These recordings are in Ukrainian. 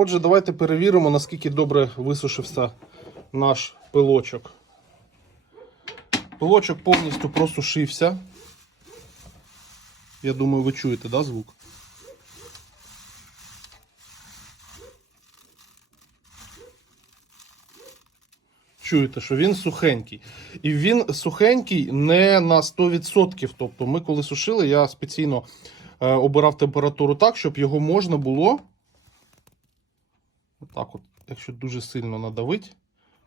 Отже, давайте перевіримо, наскільки добре висушився наш пилочок. Пилочок повністю просушився. Я думаю, ви чуєте, да, звук? Чуєте, що він сухенький. І він сухенький не на 100%. Тобто, ми коли сушили, я спеціально е, обирав температуру так, щоб його можна було. Отак от, якщо дуже сильно надавить,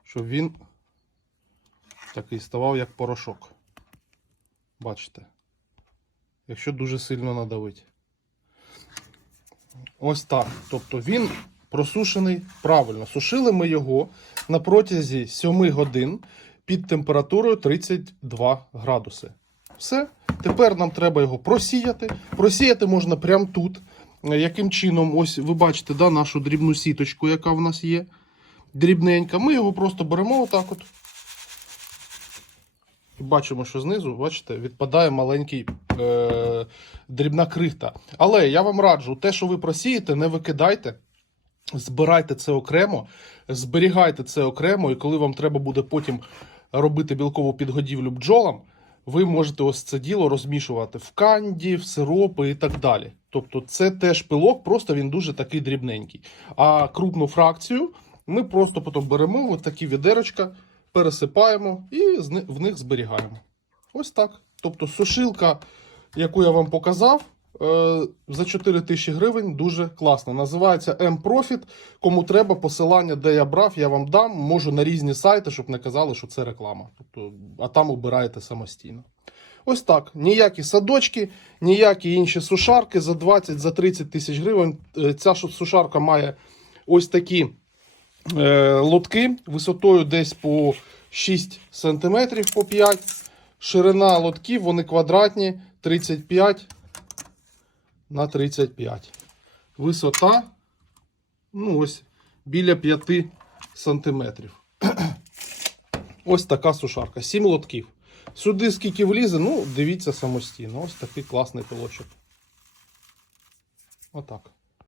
щоб він такий ставав, як порошок. Бачите? Якщо дуже сильно надавить. Ось так. Тобто він просушений правильно. Сушили ми його на протязі 7 годин під температурою 32 градуси. Все. Тепер нам треба його просіяти. Просіяти можна прямо тут. Е, Яким чином, ось ви бачите да, нашу дрібну сіточку, яка в нас є. Дрібненька. Ми його просто беремо отак от. І бачимо, що знизу, бачите, відпадає маленький е, дрібна крихта. Але я вам раджу, те, що ви просієте, не викидайте. Збирайте це окремо, зберігайте це окремо, і коли вам треба буде потім робити білкову підгодівлю бджолам, ви можете ось це діло розмішувати в канді, в сиропи і так далі. Тобто це теж пилок, просто він дуже такий дрібненький. А крупну фракцію ми просто потім беремо от такі відерочка, пересипаємо і в них зберігаємо. Ось так. Тобто сушилка, яку я вам показав, за 4 тисячі гривень дуже класно. Називається M-Profit. Кому треба, посилання, де я брав, я вам дам. Можу на різні сайти, щоб не казали, що це реклама. Тобто, а там обираєте самостійно. Ось так. Ніякі садочки, ніякі інші сушарки за 20 за 30 тисяч гривень. Е, Ця сушарка має ось такі е, лотки висотою десь по 6 см по 5 Ширина лотків, вони квадратні 35 на 35. Висота, ну ось, біля 5 сантиметрів. Ось така сушарка. 7 лотків. Сюди скільки влізе, ну, дивіться самостійно. Ось такий класний пилочок. Отак.